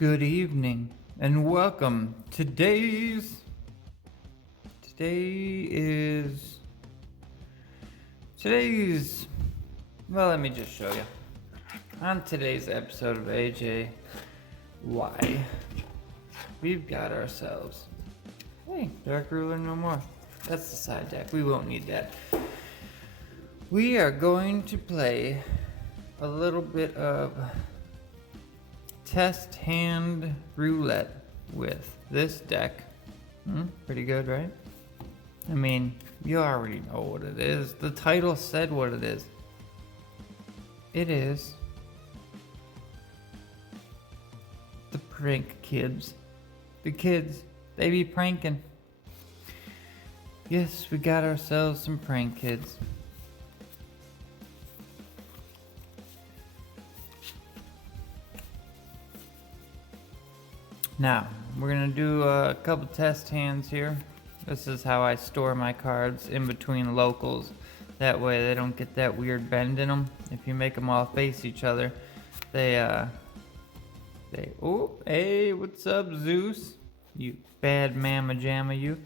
Good evening and welcome. Today is well, let me just show you. On today's episode of AJ Why, we've got ourselves Dark Ruler no more. That's the side deck. We won't need that. We are going to play a little bit of test hand roulette with this deck. Pretty good, right? I mean, you already know what it is. The title said what it is. It is the prank kids. The kids, they be pranking. Yes, we got ourselves some prank kids. Now, we're gonna do a couple test hands here. This is how I store my cards in between locals. That way they don't get that weird bend in them. If you make them all face each other, oh, hey, what's up, Zeus? You bad mamma jamma, you.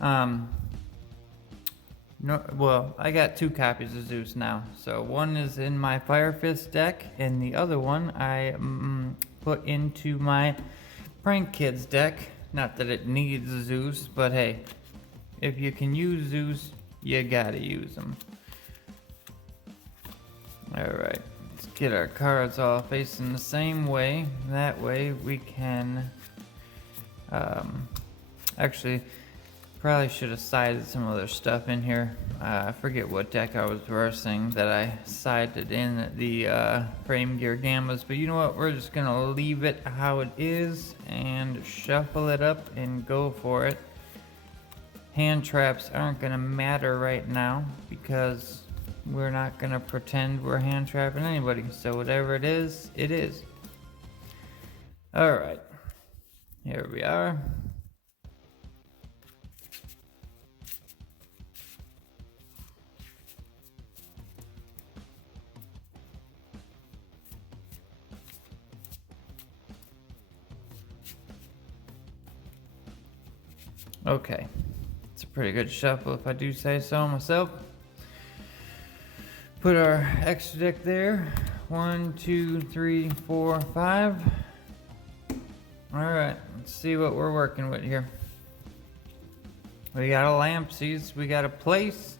No, well, I got 2 copies of Zeus now. So one is in my Fire Fist deck, and the other one I put into my Prank Kids deck. Not that it needs Zeus, but hey, if you can use Zeus, you gotta use them. Alright, let's get our cards all facing the same way. That way we can actually probably should have sided some other stuff in here. I forget what deck I was versing that I sided in the Frame Gear Gammas, but you know what, we're just gonna leave it how it is and shuffle it up and go for it. Hand traps aren't gonna matter right now because we're not gonna pretend we're hand trapping anybody, so whatever it is, it is. Alright, here we are. Okay, it's a pretty good shuffle if I do say so myself. Put our extra deck there. 1, 2, 3, 4, 5. Alright, let's see what we're working with here. We got a Lampsies, we got a Place,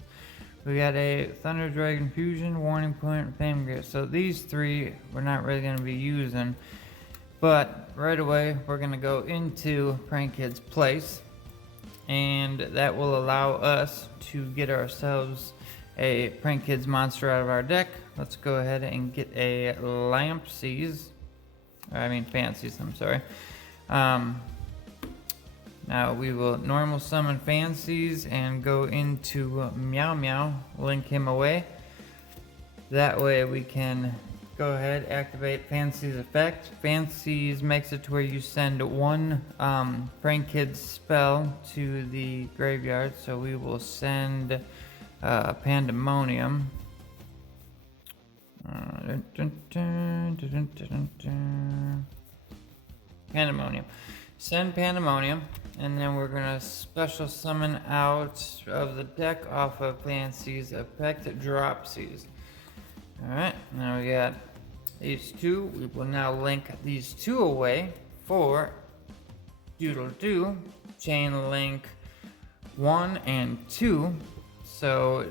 we got a Thunder Dragon Fusion, Warning Point, and Fame Gear. So these 3 we're not really going to be using. But right away, we're going to go into Prank Kids Place. And that will allow us to get ourselves a Prank Kids monster out of our deck. Let's go ahead and get a Fancies, I'm sorry. Now we will normal summon Fancies and go into Meow Meow, link him away. That way we can go ahead, activate Fancies effect. Fancies makes it to where you send 1 Prank Kids spell to the graveyard. So we will send Pandemonium. Pandemonium. Send Pandemonium, and then we're gonna special summon out of the deck off of Fancies effect Dropsies. Alright, now we got these 2. We will now link these 2 away for Doodle Doo, Chain Link 1 and 2. So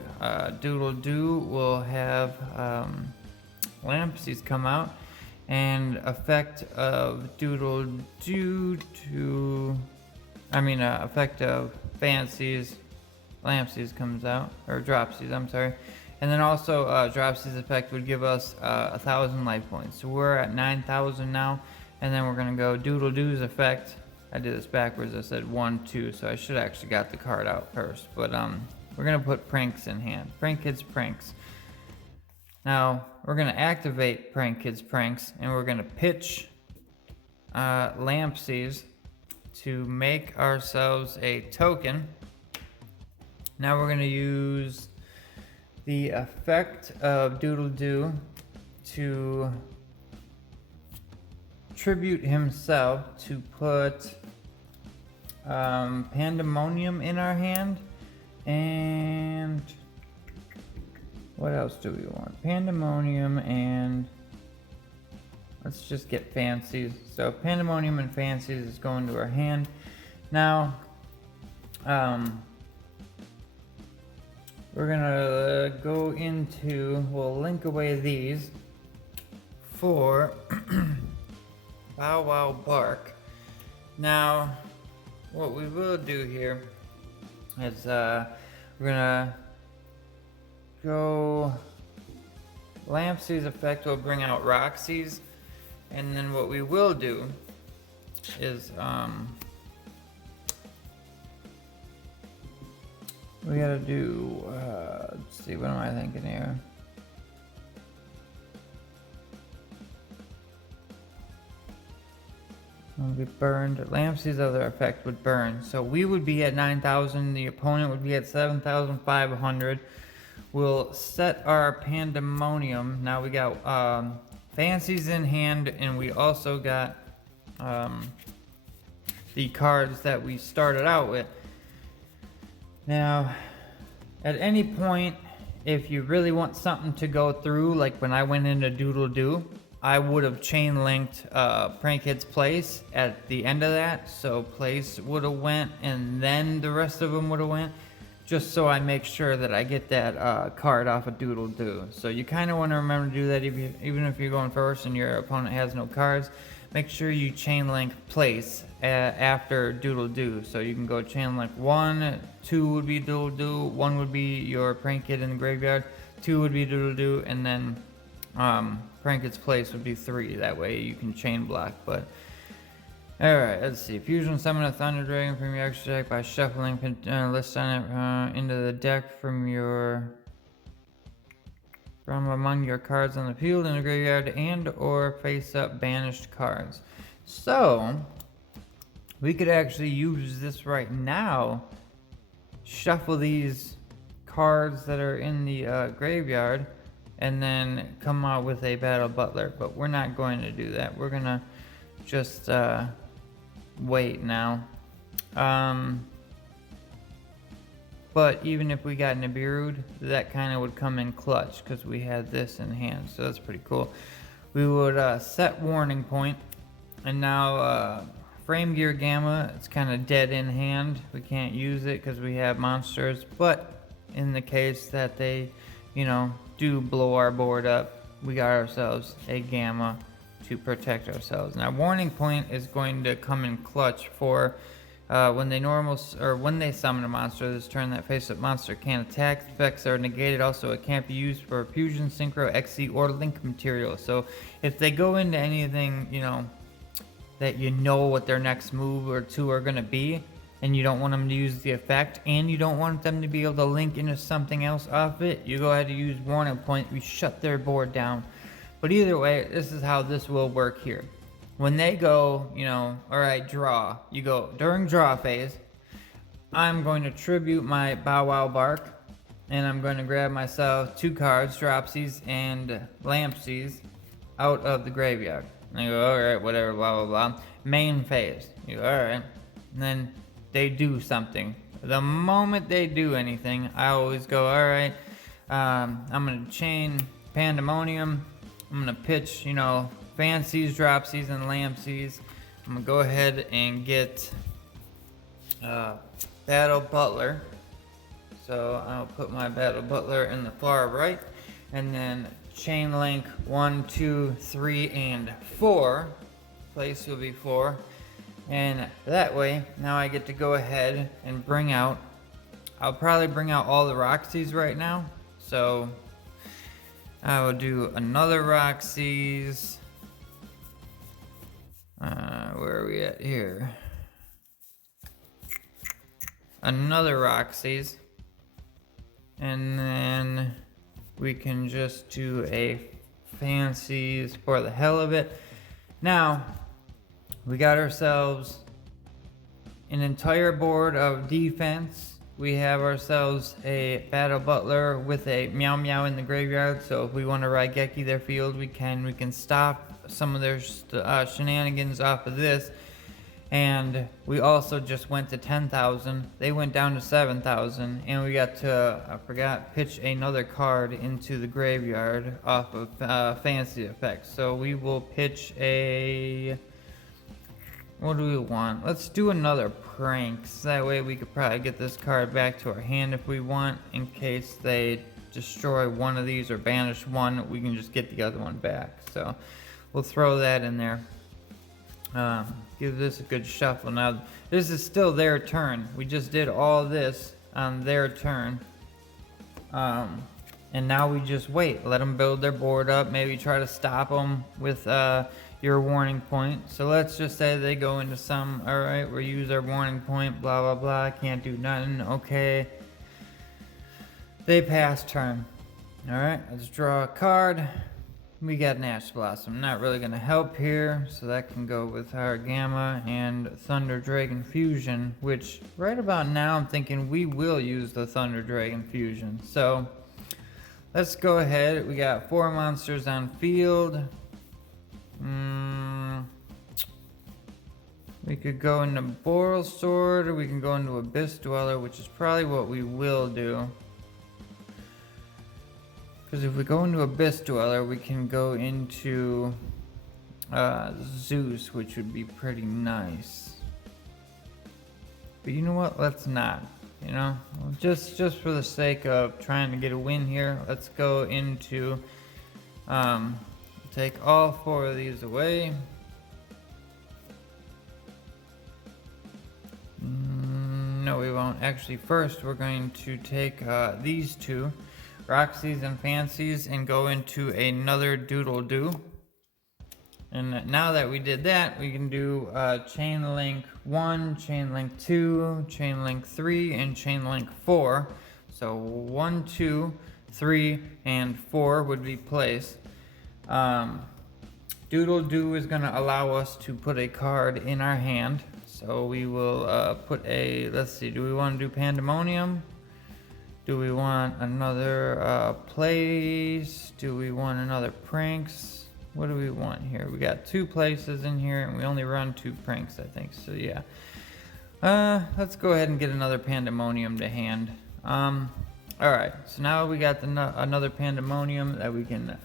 Doodle Doo will have Lampsies come out, and effect of Doodle Doo effect of Fancies, Lampsies comes out, or Dropsies, I'm sorry. And then also Dropsies effect would give us 1,000 life points. So we're at 9,000 now, and then we're gonna go Doodle Doo's effect. I did this backwards, I said 1, 2, so I should actually got the card out first. But we're gonna put Pranks in hand. Prank Kids Pranks. Now, we're gonna activate Prank Kids Pranks, and we're gonna pitch Lampsies to make ourselves a token. Now we're gonna use the effect of Doodle Doo to tribute himself to put Pandemonium in our hand, and what else do we want? Pandemonium, and let's just get Fancies. So Pandemonium and Fancies is going to our hand. Now, we're gonna go into, we'll link away these for Bow Wow Bark. Now, what we will do here is we're gonna go Lampsy's effect will bring out Roxy's, and then what we will do is we gotta do let's see, what am I thinking here? Will be burned. Lampsy's other effect would burn. So we would be at 9,000. The opponent would be at 7,500. We'll set our Pandemonium. Now we got Fancies in hand, and we also got the cards that we started out with. Now, at any point, if you really want something to go through, like when I went into Doodle Doo, I would have chain linked Prankhead's Place at the end of that, so Place would have went and then the rest of them would have went, just so I make sure that I get that card off of Doodle Doo. So you kind of want to remember to do that even if you're going first and your opponent has no cards. Make sure you chain link Place after Doodle Doo, so you can go chain link 1, 2 would be Doodle Doo, 1 would be your Prankhead in the graveyard, 2 would be Doodle Doo, and then Prankhead's Place would be 3. That way you can chain block. But alright, let's see. Fusion summon a Thunder Dragon from your extra deck by shuffling list on it into the deck from among your cards on the field in the graveyard, and or face up banished cards. So we could actually use this right now. Shuffle these cards that are in the graveyard, and then come out with a Battle Butler, but we're not going to do that. We're gonna just wait now. But even if we got Nibiru'd, that kind of would come in clutch because we had this in hand, so that's pretty cool. We would set Warning Point, and now Frame Gear Gamma, it's kind of dead in hand. We can't use it because we have monsters, but in the case that they, you know, do blow our board up, we got ourselves a Gamma to protect ourselves. Now Warning Point is going to come in clutch for when they summon a monster this turn. That face-up monster can't attack. Effects are negated. Also, it can't be used for Fusion, Synchro, XC, or Link material. So if they go into anything, you know, that you know what their next move or two are gonna be, and you don't want them to use the effect, and you don't want them to be able to link into something else off it, you go ahead and use Warning Point. We shut their board down. But either way, this is how this will work here. When they go, you know, alright, draw. You go, during draw phase, I'm going to tribute my Bow Wow Bark, and I'm going to grab myself 2 cards, Dropsies and Lampsies, out of the graveyard. And you go, alright, whatever, blah, blah, blah. Main phase. You go, alright. And then they do something. The moment they do anything, I always go, alright, I'm going to chain Pandemonium. I'm going to pitch, you know, Fancies, Dropsies, and Lampsies. I'm going to go ahead and get Battle Butler. So I'll put my Battle Butler in the far right. And then chain link 1, 2, 3, and 4. Place will be 4. And that way, now I get to go ahead and bring out, I'll probably bring out all the Roxy's right now. So I will do another Roxy's. Where are we at here? Another Roxy's. And then we can just do a Fancies for the hell of it. Now, we got ourselves an entire board of defense. We have ourselves a Battle Butler with a Meow Meow in the graveyard. So if we want to Raigeki their field, we can. We can stop some of their shenanigans off of this. And we also just went to 10,000. They went down to 7,000, and we got to, I forgot, pitch another card into the graveyard off of fancy effects. So we will pitch a, what do we want? Let's do another pranks. That way we could probably get this card back to our hand if we want, in case they destroy one of these or banish one. We can just get the other one back. So we'll throw that in there. Give this a good shuffle. Now this is still their turn. We just did all this on their turn, and now we just wait, let them build their board up, maybe try to stop them with your warning point. So let's just say they go into some, all right, we'll use our warning point, blah blah blah, can't do nothing. Okay, they pass turn. All right, let's draw a card. We got an Ash Blossom, not really going to help here, so that can go with our Gamma and Thunder Dragon Fusion, which right about now I'm thinking we will use the Thunder Dragon Fusion. So let's go ahead. We got 4 monsters on field. We could go into Boral Sword, or we can go into Abyss Dweller, which is probably what we will do. Because if we go into Abyss Dweller, we can go into Zeus, which would be pretty nice. But you know what? Let's not. You know, just for the sake of trying to get a win here, let's go into take all 4 of these away. No, we won't. Actually, first we're going to take these 2. Roxy's and Fancies, and go into another Doodle Doo. And now that we did that, we can do Chain Link 1, Chain Link 2, Chain Link 3, and Chain Link 4. So 1, 2, 3, and 4 would be placed. Doodle Doo is going to allow us to put a card in our hand. So we will put a, let's see, do we want to do Pandemonium? Do we want another place? Do we want another pranks? What do we want here? We got 2 places in here, and we only run 2 pranks, I think. So yeah, let's go ahead and get another Pandemonium to hand. All right, so now we got another Pandemonium that we can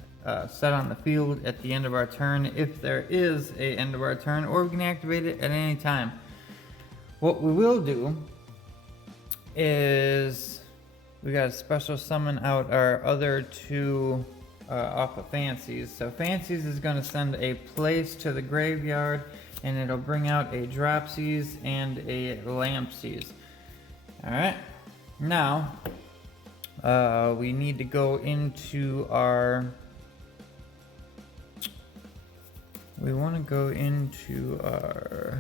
set on the field at the end of our turn, if there is a end of our turn, or we can activate it at any time. What we will do is, we got to special summon out our other 2 off of Fancies. So Fancies is going to send a place to the graveyard, and it'll bring out a Dropsies and a Lampsies. Alright, now we need to go into our, we want to go into our,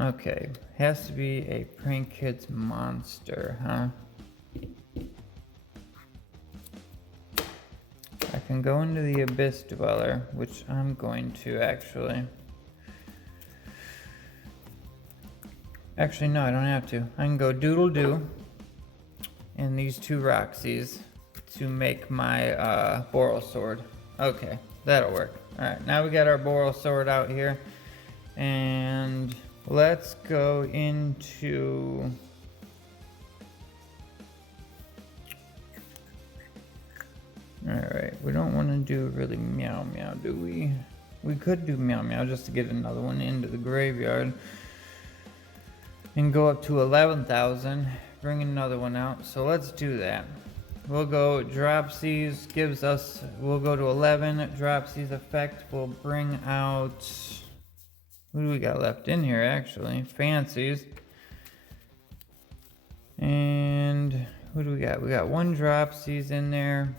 okay, has to be a Prank Kids monster, huh? I can go into the Abyss Dweller, which I'm going to actually. Actually, no, I don't have to. I can go Doodle Doo and these 2 Roxy's to make my Boral Sword. Okay, that'll work. Alright, now we got our Boral Sword out here. And let's go into, alright, we don't want to do really Meow Meow, do we? We could do Meow Meow just to get another one into the graveyard. And go up to 11,000, bring another one out. So let's do that. We'll go Dropsies, gives us, we'll go to 11. Dropsies effect will bring out, what do we got left in here actually? Fancies. And what do we got? We got 1 Dropsies in there.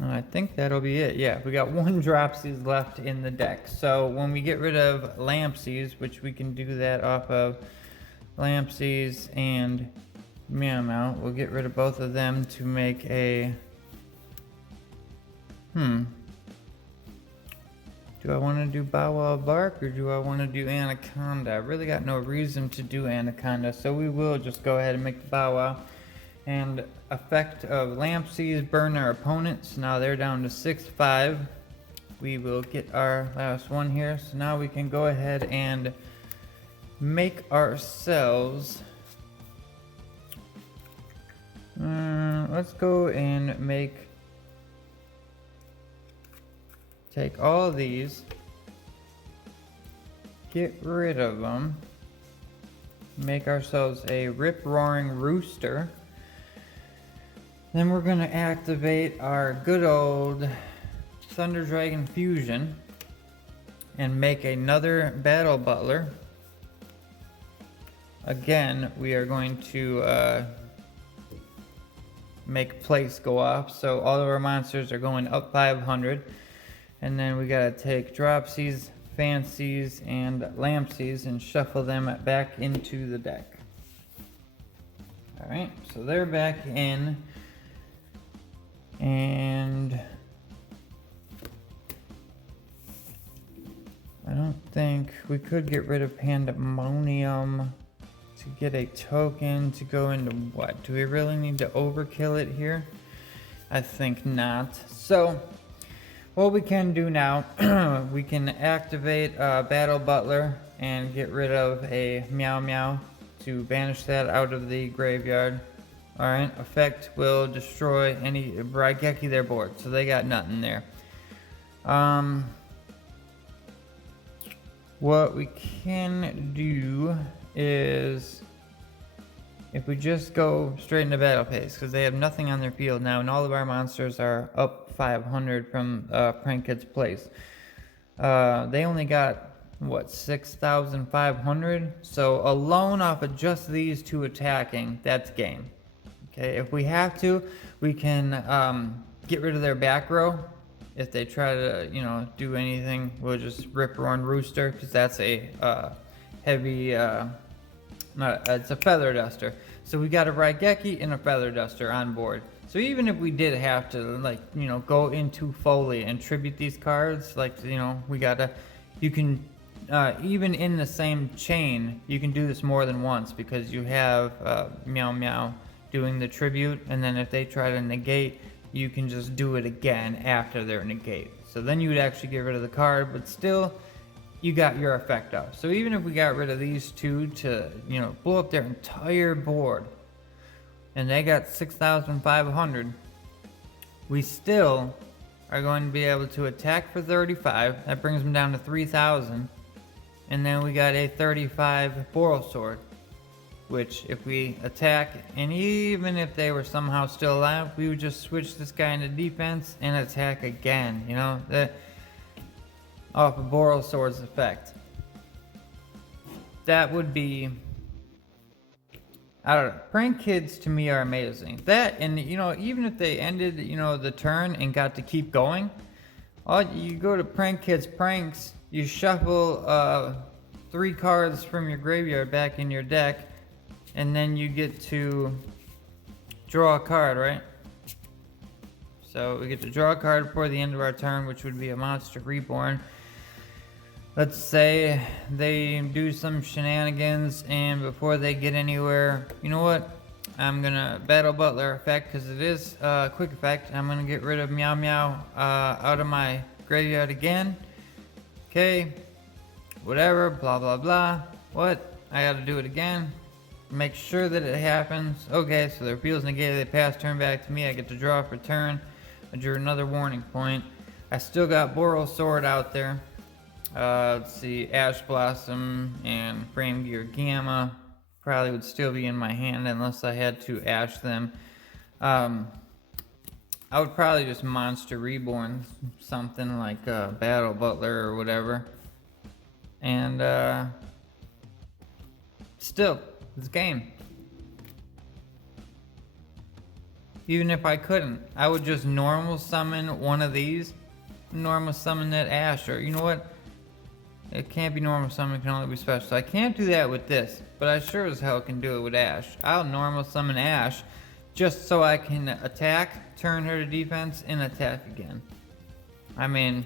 And I think that'll be it. Yeah, we got 1 Dropsies left in the deck. So when we get rid of Lampsies, which we can do that off of Lampsies and Meow Meow, we'll get rid of both of them to make a, do I want to do Bow Wow Bark, or do I want to do Anaconda? I really got no reason to do Anaconda, so we will just go ahead and make the Bow Wow. And effect of lamp seeds burn our opponents. Now they're down to 6-5. We will get our last one here. So now we can go ahead and make ourselves. Let's go and take all of these, get rid of them, make ourselves a rip-roaring rooster. Then we're gonna activate our good old Thunder Dragon Fusion and make another Battle Butler. Again, we are going to make place go off, so all of our monsters are going up 500. And then we gotta take Dropsies, Fancies, and Lampsies and shuffle them back into the deck. Alright, so they're back in. And I don't think we could get rid of Pandemonium to get a token to go into what? Do we really need to overkill it here? I think not. So what we can do now, we can activate Battle Butler and get rid of a Meow Meow to banish that out of the graveyard. Alright, effect will destroy any Raigeki their board, so they got nothing there. What we can do is, if we just go straight into battle phase, because they have nothing on their field now, and all of our monsters are up 500 from Prank Kid's place. They only got, what, 6,500? So alone off of just these two attacking, that's game. Okay, if we have to, we can get rid of their back row. If they try to, you know, do anything, we'll just rip roaring rooster, because that's a heavy, it's a feather duster. So we got a Raigeki and a feather duster on board. So even if we did have to, like, you know, go into Foley and tribute these cards, like, you know, we gotta, you can, even in the same chain, you can do this more than once, because you have Meow Meow doing the tribute, and then if they try to negate, you can just do it again after their negate. So then you would actually get rid of the card, but still, you got your effect up. So even if we got rid of these two to, you know, blow up their entire board, and they got 6,500, we still are going to be able to attack for 35. That brings them down to 3,000. And then we got a 35 Boral Sword, which if we attack, and even if they were somehow still alive, we would just switch this guy into defense and attack again, you know, off of Boral Sword's effect. That would be, I don't know, Prank Kids to me are amazing. That, and you know, even if they ended, you know, the turn and got to keep going, you go to Prank Kids Pranks, you shuffle 3 cards from your graveyard back in your deck, and then you get to draw a card, right? So we get to draw a card before the end of our turn, which would be a Monster Reborn. Let's say they do some shenanigans, and before they get anywhere, you know what? I'm gonna Battle Butler effect, because it is a quick effect. I'm gonna get rid of Meow Meow out of my graveyard again. Okay, whatever, blah blah blah. What? I gotta do it again. Make sure that it happens. Okay, so their field's negated, they pass turn back to me, I get to draw for turn. I drew another warning point. I still got Boral Sword out there. Let's see, Ash Blossom and Frame Gear Gamma probably would still be in my hand unless I had to Ash them. I would probably just Monster Reborn something like Battle Butler or whatever. And still, it's game. Even if I couldn't, I would just normal summon one of these, normal summon that Ash, or you know what? It can't be normal summon, it can only be special. So I can't do that with this, but I sure as hell can do it with Ash. I'll normal summon Ash just so I can attack, turn her to defense, and attack again. I mean,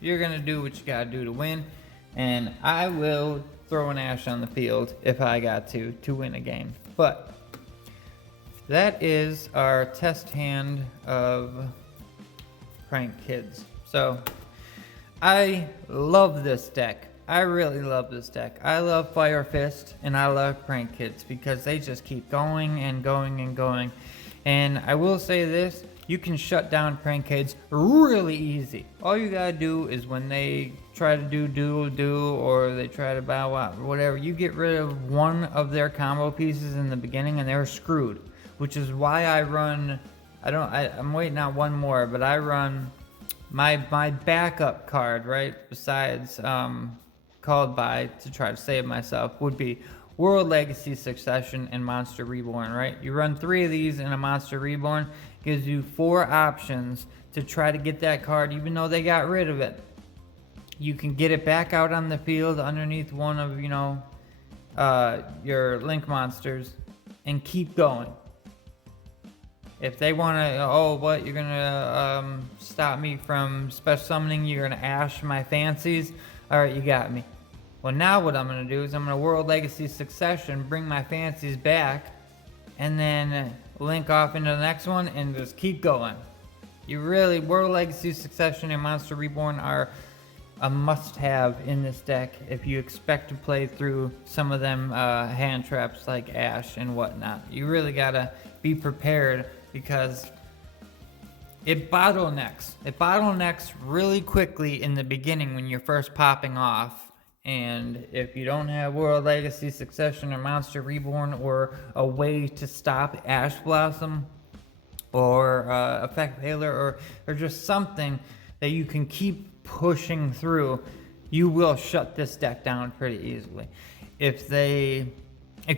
you're gonna do what you gotta do to win, and I will throw an Ash on the field if I got to win a game. But that is our test hand of Prank Kids. So I love this deck. I really love this deck. I love Fire Fist and I love Prank Kids because they just keep going and going and going. And I will say this, you can shut down Prank Kids really easy. All you gotta do is when they try to do duel or they try to bow out or whatever, you get rid of one of their combo pieces in the beginning and they're screwed. Which is why I run, I'm waiting on one more, but I run my backup card, right, besides Called By to try to save myself, would be World Legacy Succession and Monster Reborn, right? You run 3 of these in a Monster Reborn, gives you 4 options to try to get that card, even though they got rid of it. You can get it back out on the field underneath one of, you know, your Link monsters and keep going. If they want to, oh, what, you're going to stop me from special summoning, you're going to Ash my fancies? Alright, you got me. Well, now what I'm going to do is I'm going to World Legacy Succession, bring my fancies back, and then link off into the next one and just keep going. You really, World Legacy Succession and Monster Reborn are a must-have in this deck if you expect to play through some of them hand traps like Ash and whatnot. You really got to be prepared because it bottlenecks. It bottlenecks really quickly in the beginning when you're first popping off. And if you don't have World Legacy Succession or Monster Reborn or a way to stop Ash Blossom or Effect Paler or just something that you can keep pushing through, you will shut this deck down pretty easily. If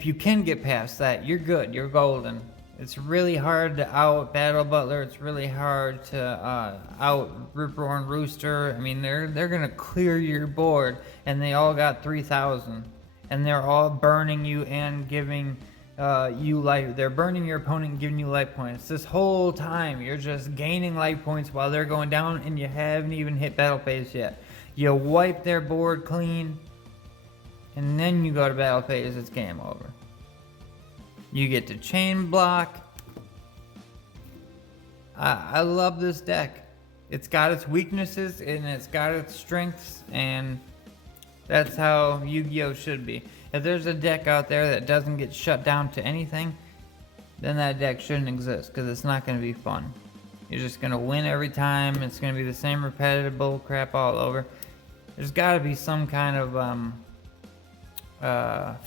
you can get past that, you're good, you're golden. It's really hard to out Battle Butler. It's really hard to out Riproar Rooster. I mean, they're gonna clear your board, and they all got 3,000, and they're all burning you and giving you life. They're burning your opponent and giving you life points. This whole time, you're just gaining life points while they're going down, and you haven't even hit battle phase yet. You wipe their board clean, and then you go to battle phase. It's game over. You get to chain block. I love this deck. It's got its weaknesses and it's got its strengths, and that's how Yu-Gi-Oh should be. If there's a deck out there that doesn't get shut down to anything, then that deck shouldn't exist because it's not going to be fun. You're just going to win every time. It's going to be the same repetitive bull crap all over. There's got to be some kind of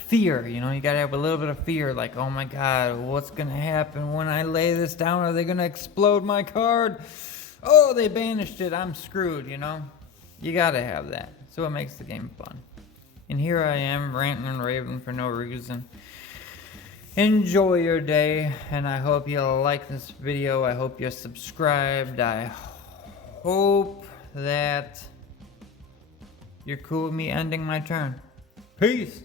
fear, you know, you gotta have a little bit of fear, like, oh my god, what's gonna happen when I lay this down? Are they gonna explode my card? Oh, they banished it, I'm screwed, you know? You gotta have that. So it makes the game fun. And here I am, ranting and raving for no reason. Enjoy your day, and I hope you'll like this video. I hope you're subscribed. I hope that you're cool with me ending my turn. Peace!